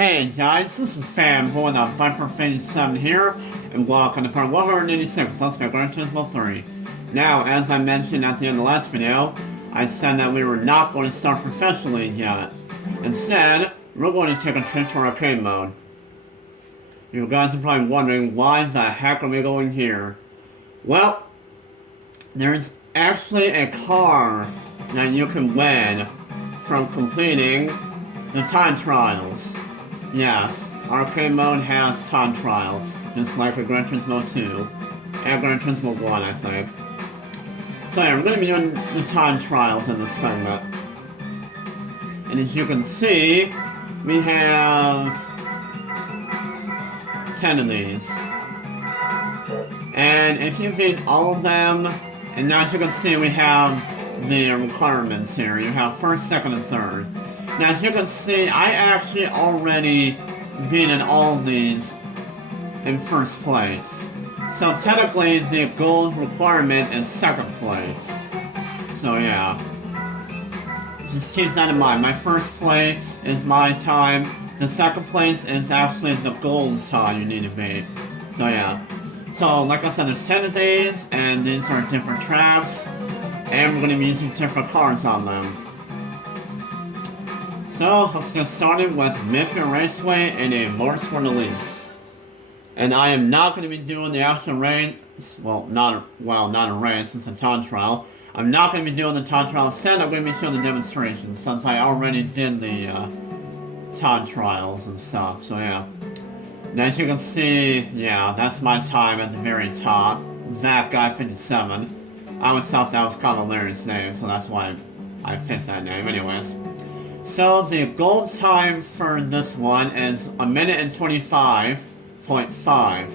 Hey guys, this is Fanboy of Viper Phase 7 here, and welcome to part 186. Let's go Gran Turismo 3. Now, as I mentioned at the end of the last video, I said that we were not going to start professionally yet. Instead, we're going to take a trip to arcade mode. You guys are probably wondering, why the heck are we going here? Well, there's actually a car that you can win from completing the time trials. Yes, arcade mode has time trials, just like a Gran Turismo 2 and Gran Turismo 1, I think. So yeah, we're going to be doing the time trials in this segment. And as you can see, we have 10 of these. And if you beat all of them, and now as you can see, we have the requirements here. You have first, second, and third. Now, as you can see, I actually already beaten all of these in first place. So technically, the gold requirement is second place. So yeah. Just keep that in mind. My first place is my time. The second place is actually the gold time you need to beat. So yeah. So like I said, there's 10 of these, and these are different tracks. And we're going to be using different cars on them. So, let's get started with Mission Raceway in a Motorsport Release. And I am not going to be doing the actual race, not a race, it's a time trial. I'm not going to be doing the time trial, instead I'm going to be showing the demonstration, since I already did the time trials and stuff, so yeah. Now as you can see, yeah, that's my time at the very top. That guy 57. I always thought that was kind of a hilarious name, so that's why I picked that name anyways. So the gold time for this one is 1 minute and 25.5.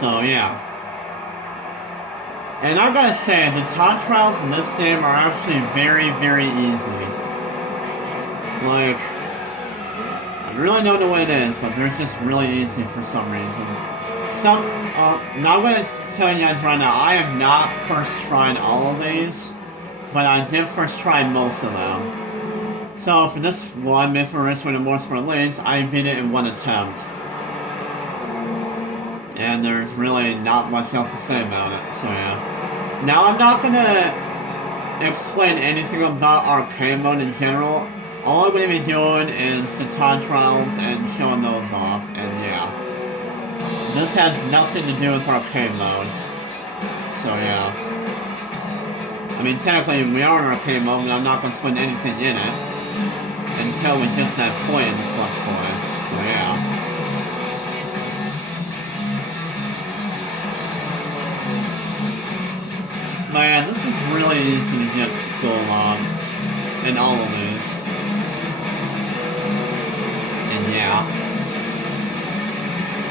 So yeah. And I gotta say, the time trials in this game are actually very, very easy. Like, I really don't know what it is, but they're just really easy for some reason. Now I'm gonna tell you guys right now, I have not first tried all of these. But I did first try most of them. So for this one, Mission Raceway and Motorsport Release, I beat it in one attempt. And there's really not much else to say about it, so yeah. Now I'm not gonna explain anything about arcade mode in general. All I'm gonna be doing is the time trials and showing those off, and yeah. This has nothing to do with arcade mode. So yeah. I mean, technically, we are in arcade mode, and I'm not going to spend anything in it until we hit that point in this Let's Play. So, yeah. Man, this is really easy to get going on in all of these. And, yeah.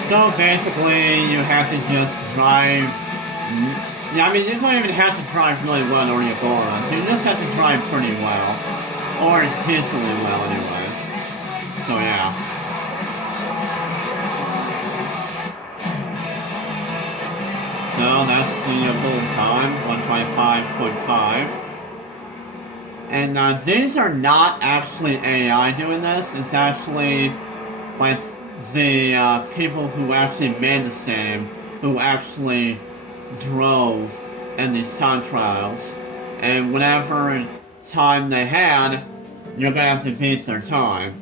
So, basically, you have to just drive... Yeah, I mean, you don't even have to drive really well in order to go around. So you just have to drive pretty well. Or decently well, anyways. So, yeah. So, that's the goal time, 125.5. And these are not actually AI doing this. It's actually, like, the people who actually made this game, who actually drove in these time trials, and whatever time they had, you're gonna have to beat their time.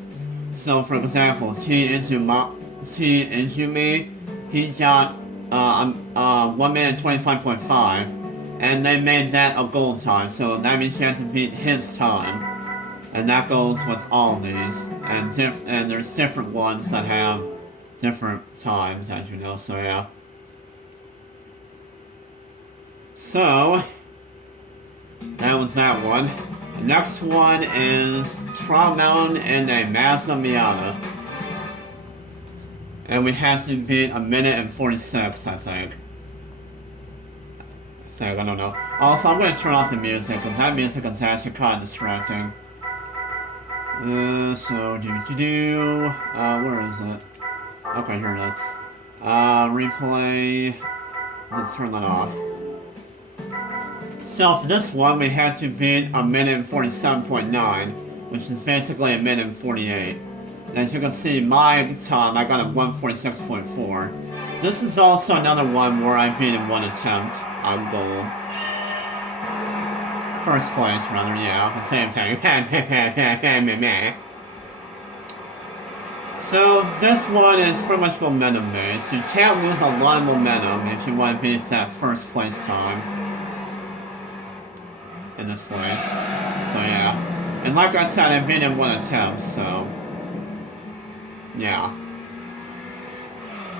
So for example, T Izumi, he got 1 minute 25.5, and they made that a gold time, so that means you have to beat his time. And that goes with all these, and there's different ones that have different times, as you know, so yeah. So, that was that one. The next one is Trial Mountain in a Mazda Miata. And we have to beat 1 minute and 46, I think. I don't know. Also, I'm going to turn off the music, because that music is actually kind of distracting. Where is it? Okay, here it is. Replay. Let's turn that off. So for this one, we had to beat 1 minute and 47.9. which is basically a minute and 48. And as you can see, my time, I got a 146.4. This is also another one where I beat in one attempt on gold. First place, rather, yeah, the same thing. So, this one is pretty much momentum based. You can't lose a lot of momentum if you want to beat that first place time in this place. So, yeah. And like I said, I beat in one attempt, so... yeah.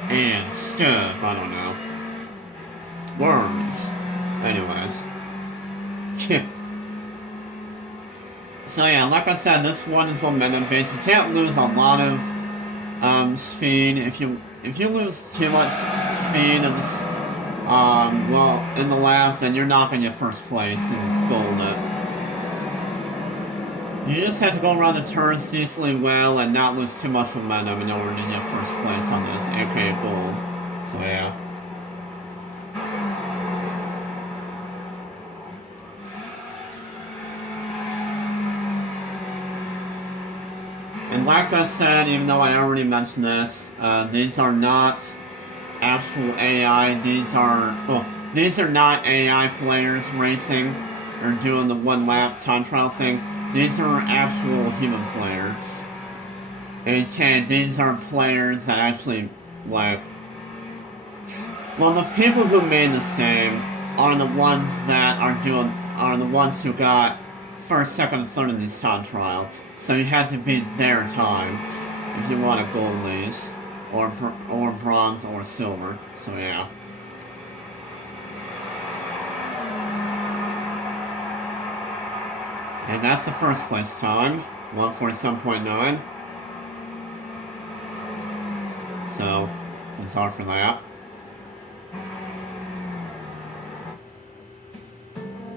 And stuff, I don't know. Worms. Anyways. So yeah, like I said, this one is momentum based. You can't lose a lot of speed. If you lose too much speed in this, well, in the lap, then you're not gonna get first place and gold it. You just have to go around the turns decently well and not lose too much momentum in order to get first place on this, aka gold. So yeah. And like I said, even though I already mentioned this, these are not actual AI. These are not AI players racing or doing the one lap time trial thing. These are actual human players. And these are players that actually, like... well, the people who made this game are the ones that are the ones who got first, second, and third in these time trials. So you have to beat their times if you want to gold these, or bronze, or silver. So yeah. And that's the first place time, 147.9. So, sorry for that.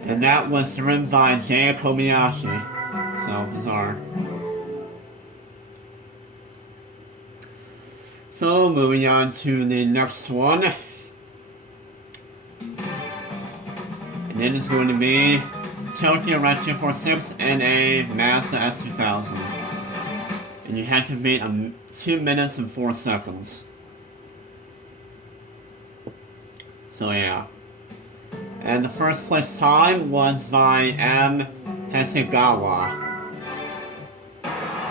And that was driven by Jay Kobayashi. So bizarre. So moving on to the next one. And it is going to be Tokyo Rush 246 and a Mazda S2000. And you have to beat 2 minutes and 4 seconds. So yeah. And the first place time was by M. Hasegawa.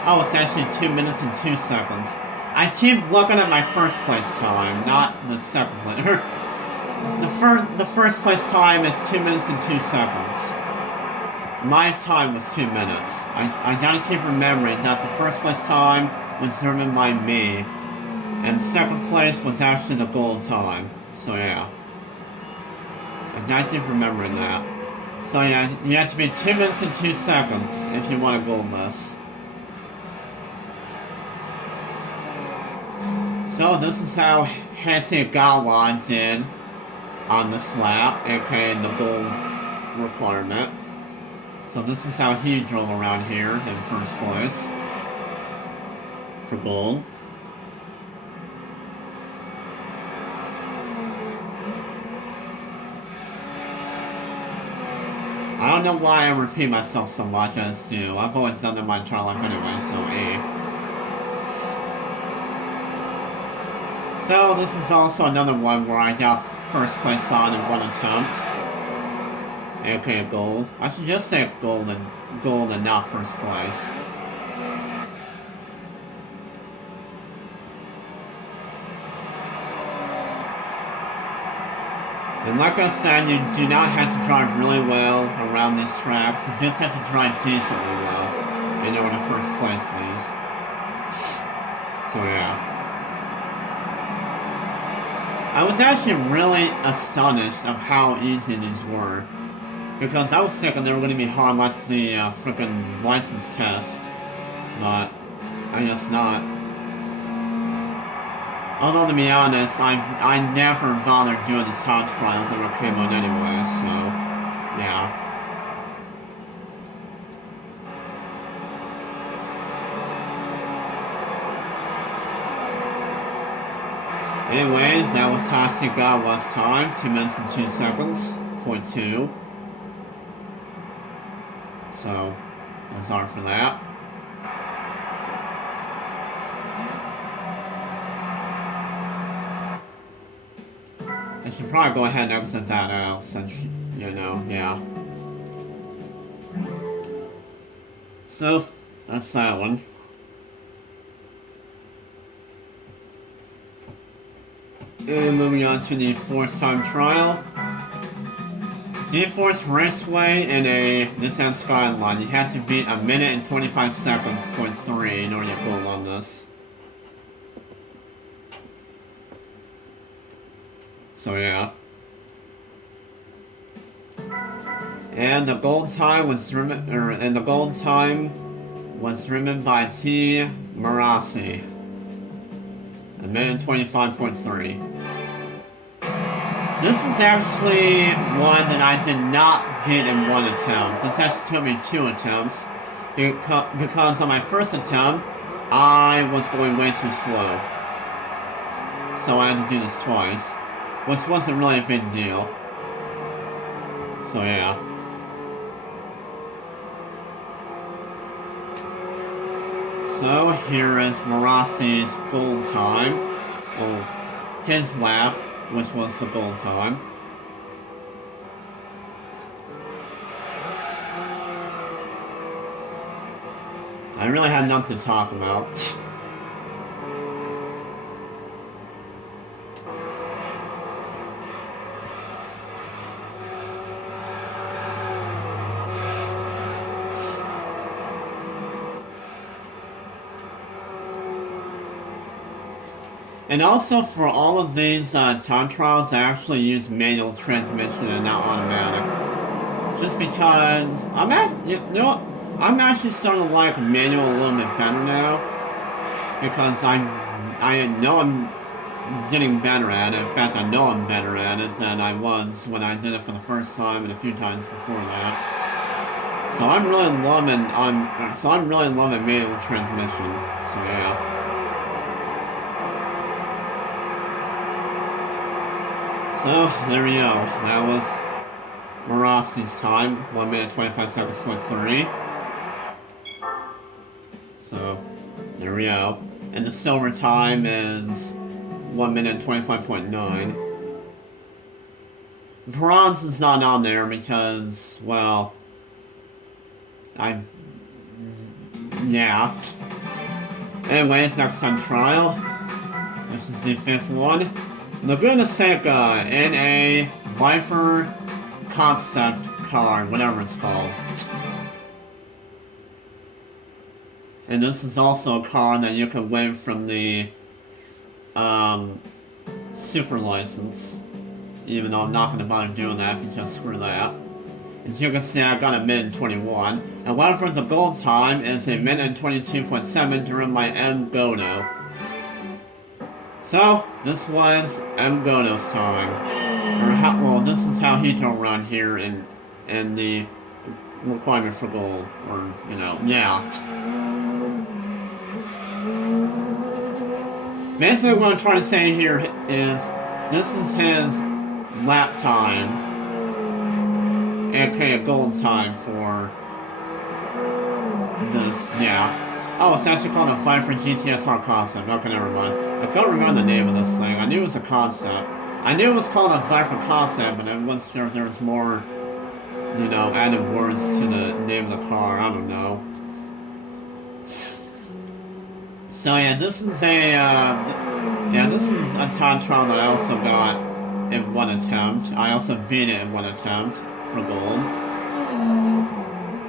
Oh, it's actually 2 minutes and 2 seconds. I keep looking at my first place time, not the second place. The first place time is 2 minutes and 2 seconds. My time was 2 minutes. I gotta keep remembering that the first place time was driven by me, and second place was actually the gold time. So yeah. I gotta keep remembering that. So yeah, you have to be 2 minutes and 2 seconds if you want to gold this. So this is how Hasegawa did on this lap, aka the gold requirement. So this is how he drove around here in first place for gold. I don't know why I repeat myself so much as to. I've always done that in my entire life anyway, so A. So this is also another one where I got first place on in one attempt. Okay, gold. I should just say gold and not first place. And like I said, you do not have to drive really well around these tracks. You just have to drive decently well in order to first place these. So yeah. I was actually really astonished of how easy these were. Because I was thinking they were going to be hard like the frickin' license test. But I guess not. Although, to be honest, I never bothered doing these time trials that came on anyway, so, yeah. Anyways, that was Hasegawa's time, 2 minutes and 2 seconds, .2. So, I'm sorry for that. I should probably go ahead and exit that out since, you know, yeah. So, that's that one. And moving on to the fourth time trial. G-Force Raceway in a Nissan Skyline. You have to beat 1 minute and 25 seconds, .3 in order to get gold on this. So yeah. And the gold time was driven, by T. Marassi. 1 minute 25.3. This is actually one that I did not beat in one attempt. This actually took me 2 attempts. Because on my first attempt, I was going way too slow. So I had to do this twice. Which wasn't really a big deal. So yeah. So here is Marassi's gold time. Well, his lap, which was the gold time. I really had nothing to talk about. And also for all of these time trials, I actually use manual transmission and not automatic. Just because I'm actually starting to like manual a little bit better now. Because I know I'm getting better at it. In fact, I know I'm better at it than I was when I did it for the first time and a few times before that. So I'm really loving manual transmission. So yeah. So, there we go. That was Marassi's time. 1 minute 25 seconds, .3. So, there we go. And the silver time is 1 minute 25.9. Bronze is not on there because, well, yeah. Anyways, next time trial. This is the 5th one. Laguna Seca in a Viper concept car, whatever it's called. And this is also a car that you can win from the super license. Even though I'm not going to bother doing that because screw that. As you can see, I got 1 minute 21. However, the gold time is 1 minute 22.7 during my M Godo. So, this was M. Godo's time. This is how he can run here in the requirement for gold. Or, you know, yeah. Basically what I'm trying to say here is, this is his lap time, aka gold time for this, yeah. Oh, it's actually called a Viper GTSR concept. Okay, never mind. I couldn't remember the name of this thing. I knew it was a concept. I knew it was called a Viper concept, but I wasn't sure if there was more, you know, added words to the name of the car. I don't know. So yeah, this is a time trial that I also got in 1 attempt. I also beat it in 1 attempt for gold.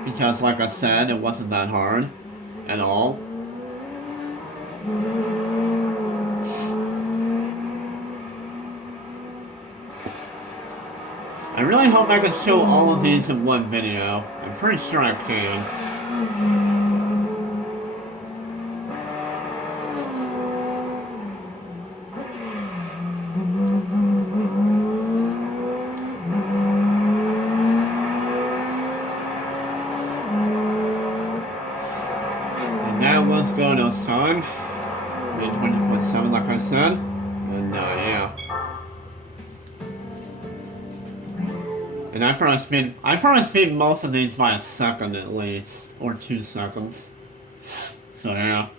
Because, like I said, it wasn't that hard. At all. I really hope I can show all of these in one video. I'm pretty sure I can. Godo's time. Made 20.7 like I said. And yeah. And I probably speed most of these by a second at least, or 2 seconds. So yeah.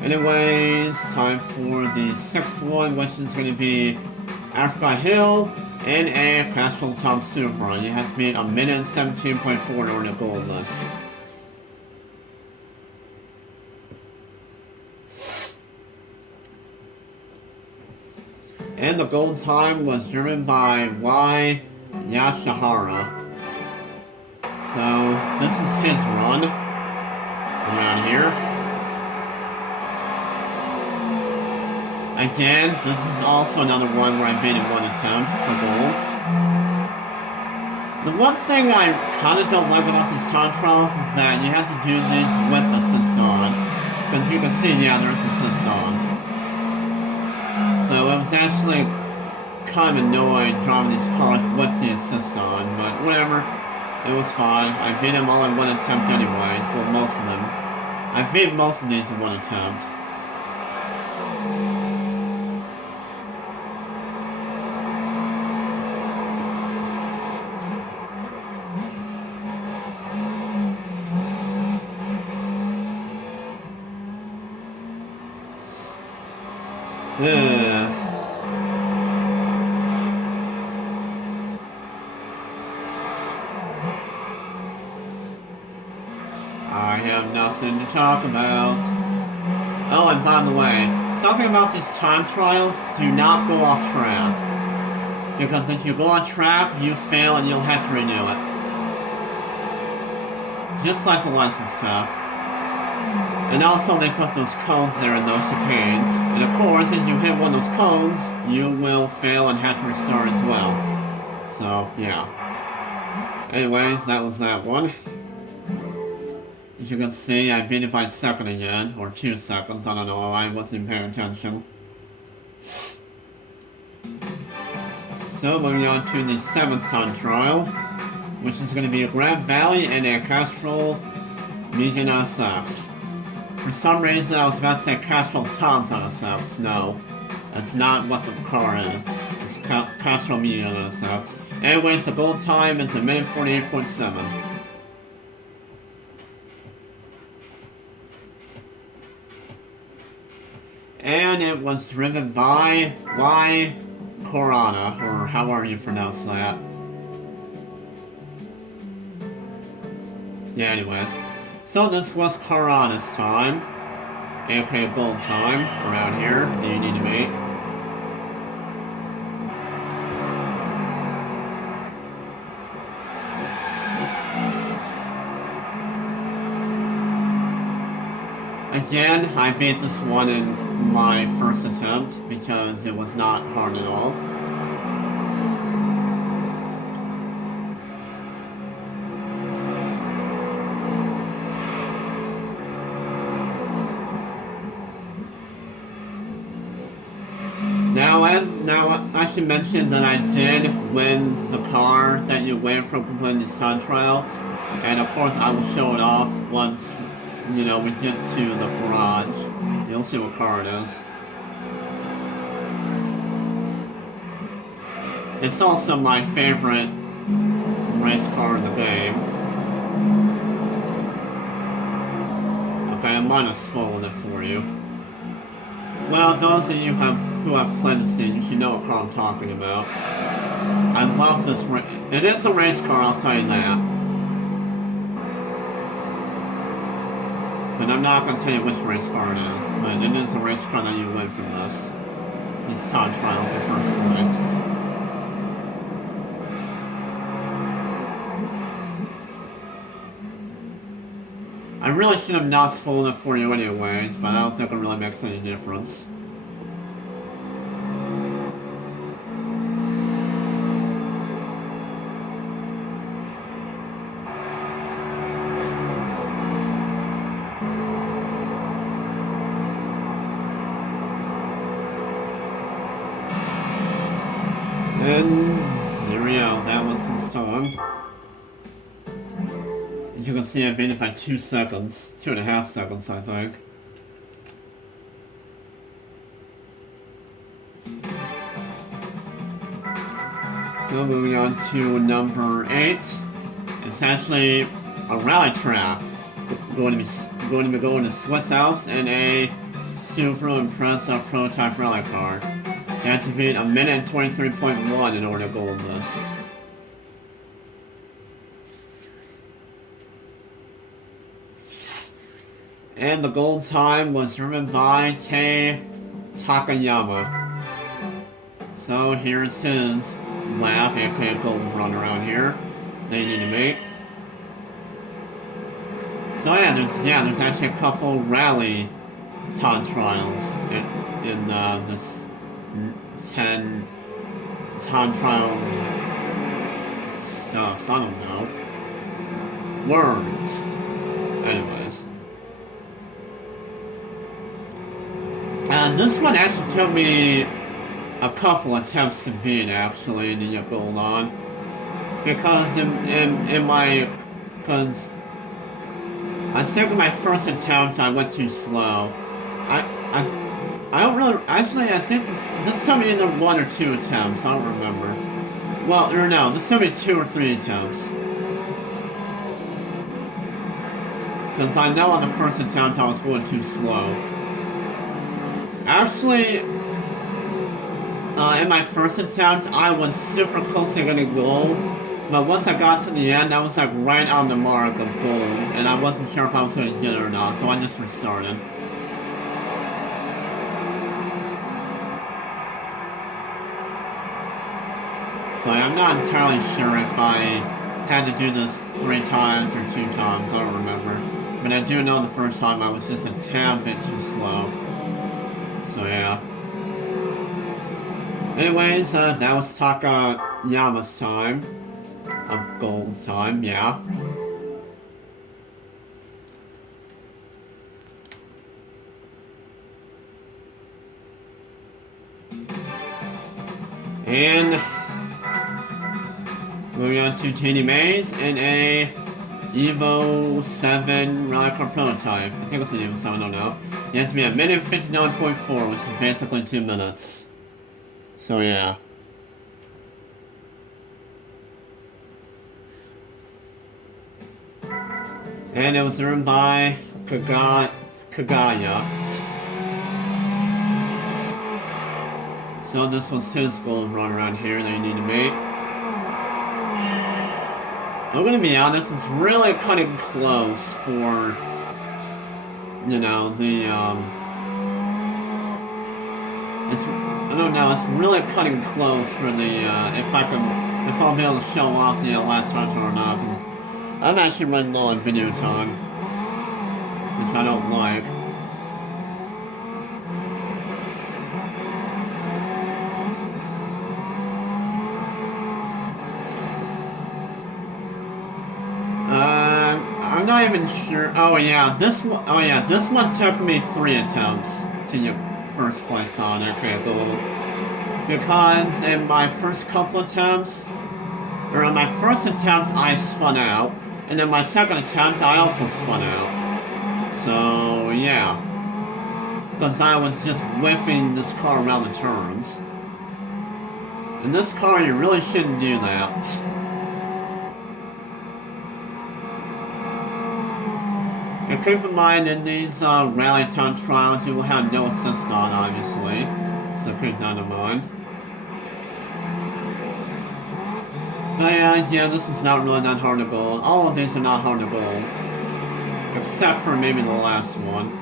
Anyways, time for the 6th one, which is going to be Africa Hill in a Castle Top Super. You have to beat a minute 17.4 in order to gold list. And the gold time was driven by Y. Yashihara. So, this is his run around here. Again, this is also another one where I beat in one attempt for gold. The one thing I kind of don't like about these time trials is that you have to do these with assist on. Because you can see, yeah, there's assist on. So it was actually kind of annoying driving these cars with the assist on, but whatever. It was fine. I beat them all in one attempt anyways, well, most of them. I beat most of these in one attempt. I have nothing to talk about. Oh, and by the way, something about these time trials, do not go off track. Because if you go on track, you fail and you'll have to renew it. Just like the license test. And also they put those cones there in those chicanes. And of course, if you hit one of those cones, you will fail and have to restart as well. So, yeah. Anyways, that was that one. As you can see, I beat it by a second again, or 2 seconds, I don't know, I wasn't paying attention. So, moving on to the 7th time trial, which is going to be a Grand Valley and a Castrol Median SX. For some reason, I was about to say Castrol Tom's SX. No, that's not what the car is. It's Castrol Median SX. Anyways, the gold time is a minute 48.7. And it was driven by Y. Corana, or however you pronounce that. Yeah, anyways. So this was Corana's time. aka gold time around here that you need to meet. Again, I beat this one in my first attempt because it was not hard at all. Now I should mention that I did win the car that you win from completing these time trials, and of course I will show it off once, you know, we get to the garage. You'll see what car it is. It's also my favorite race car in the game. Okay, I might have spoiled it for you. Well, those of you who have played this game, you should know what car I'm talking about. I love this race. It is a race car, I'll tell you that. But I'm not going to tell you which race car it is. But it is a race car that you win from this. These time trials, the first race. I really should have not spoiled it for you anyways, but I don't think it really makes any difference. And there we go, that was his time. As you can see, I beat it by 2 seconds. 2.5 seconds, I think. So moving on to number 8. It's actually a rally track. Going to be going to Swiss Alps in a super impressive prototype rally car. You have to beat 1:23.1 in order to go on this. And the gold time was driven by Kei Takayama. So here's his lap, aka gold run around here they need to make. So yeah, there's actually a couple rally time trials in this 10 time trial stuff. I don't know. Words. Anyways. And this one actually took me a couple attempts to beat actually to get gold on. Because I think in my first attempt I went too slow. I don't really, actually I think this took me either 1 or 2 attempts, I don't remember. Well, or no, this took me 2 or 3 attempts. Because I know on the first attempt I was going too slow. Actually, in my first attempt I was super close to getting gold. But once I got to the end, I was like right on the mark of gold, and I wasn't sure if I was going to get it or not, so I just restarted. So I'm not entirely sure if I had to do this 3 times or 2 times, I don't remember. But I do know the first time I was just a tad bit too slow. So yeah. Anyways, that was Takayama's time. Of gold time, yeah. And moving on to Taney Mays in a Evo 7 rally car prototype. I think it's an Evo 7, I don't know. You have to be at 1:59.4, which is basically 2 minutes. So yeah. And it was earned by Kagaya. So this was his gold run around here that you need to make. I'm gonna be honest, it's really cutting close for, you know, the, I don't know, it's really cutting close for the, if I'll be able to show off the last time or not, because I'm actually running low on video time, which I don't like. I'm not even sure. Oh yeah, this one took me 3 attempts to get first place on it. Okay, gold. Because in my first couple attempts, or on my first attempt, I spun out. And then my second attempt, I also spun out. So, yeah. Because I was just whiffing this car around the turns. In this car, you really shouldn't do that. And keep in mind, in these rally time trials, you will have no assist on, obviously. So keep that in mind. But yeah, this is not really that hard to gold. All of these are not hard to gold. Except for maybe the last one.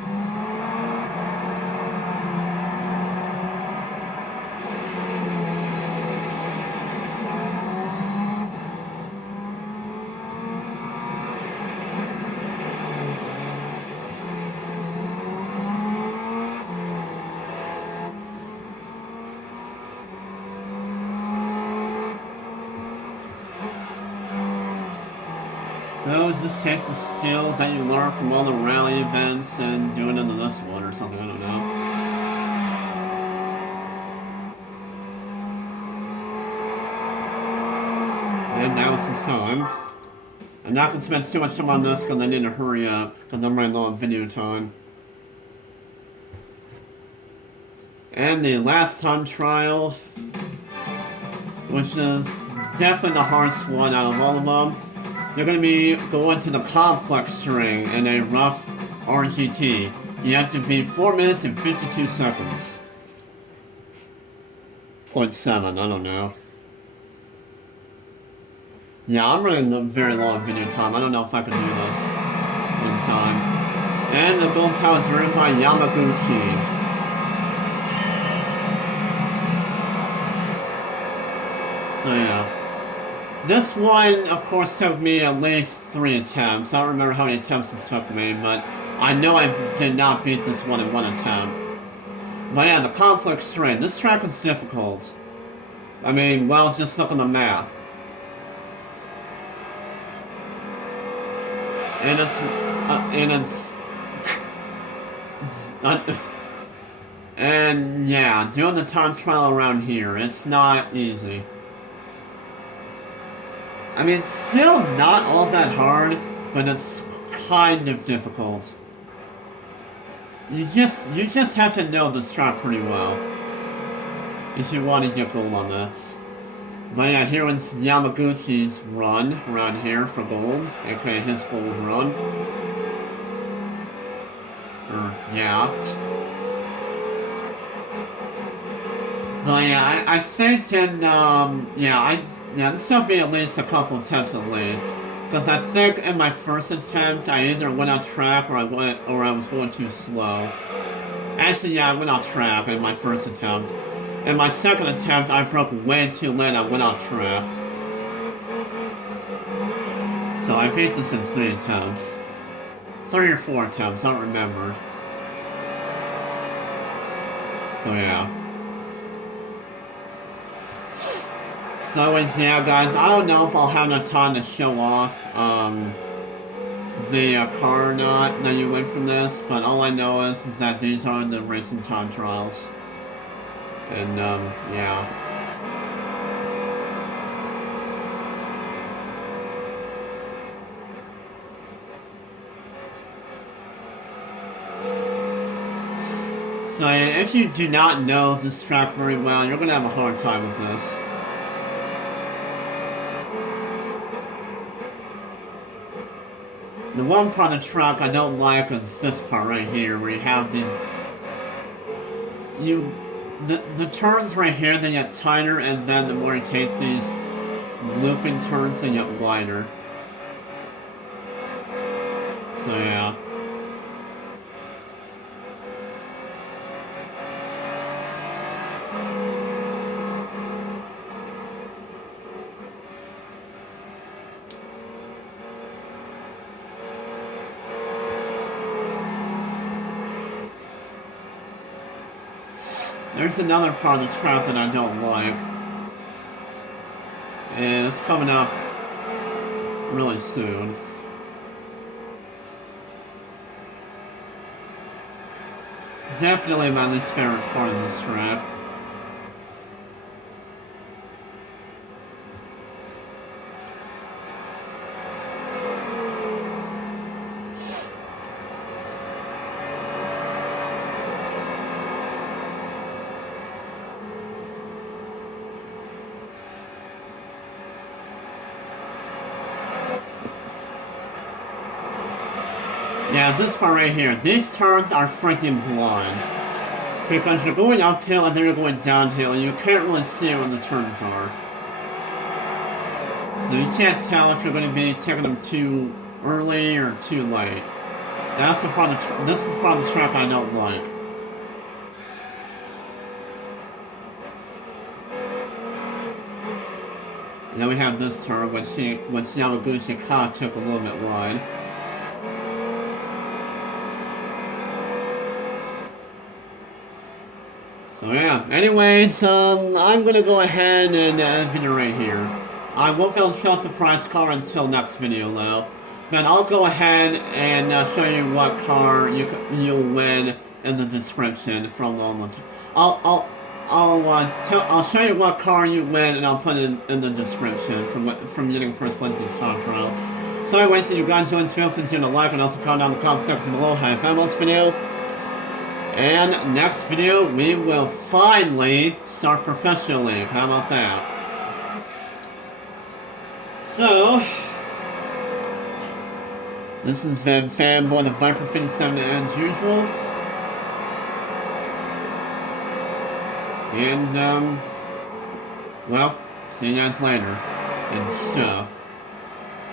So just take the skills that you learn from all the rally events and do it into this one or something, I don't know. And that was his time. I'm not going to spend too much time on this because I need to hurry up because I'm running low on video time. And the last time trial, which is definitely the hardest one out of all of them. You're going to be going to the complex string in a rough RGT. You have to be 4 minutes and 52 seconds. 0.7, I don't know. Yeah, I'm running a very long video time. I don't know if I can do this in time. And the gold tower is written by Yamaguchi. So yeah. This one, of course, took me at least 3 attempts. I don't remember how many attempts this took me, but I know I did not beat this one in 1 attempt. But yeah, the complex string. This track is difficult. I mean, well, just look on the map. And and yeah, doing the time trial around here, it's not easy. I mean, it's still not all that hard, but it's kind of difficult. You just have to know this track pretty well if you want to get gold on this. But yeah, here was Yamaguchi's run around here for gold, aka his gold run. Yeah. But yeah, I think in, this took me at least a couple attempts at least. Because I think in my first attempt, I either went off track or I was going too slow. Actually, yeah, I went off track in my first attempt. In my second attempt, I broke way too late and I went off track. So I beat this in 3 attempts. 3 or 4 attempts, I don't remember. So yeah. So yeah, guys, I don't know if I'll have enough time to show off the car or not that you win from this, but all I know is that these are the racing time trials. And, yeah. So, if you do not know this track very well, you're gonna have a hard time with this. The one part of the track I don't like is this part right here, where you have these... The turns right here, they get tighter, and then the more you take these looping turns, they get wider. So yeah. There's another part of the track that I don't like. And it's coming up really soon. Definitely my least favorite part of this track. Yeah, this part right here, these turns are freaking blind. Because you're going uphill and then you're going downhill and you can't really see where the turns are. So you can't tell if you're going to be taking them too early or too late. That's the part of this is the part of the track I don't like. And then we have this turn, which Yamaguchi kind of took a little bit wide. So yeah, anyways, I'm gonna go ahead and end the video right here. I won't be able to show off the price car until next video though. But I'll go ahead and show you what car you'll win in the description from the I'll show you what car you win and I'll put it in the description from getting first place in these time trials. So anyways, if you guys enjoyed this video, please leave a like and also comment down in the comment section below how you found this video. And next video, we will finally start professionally. How about that? So, this has been Fanboy the Fight for 57 as usual. And, well, see you guys later. And stuff.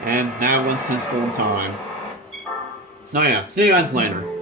And that was his full time. So yeah, see you guys later.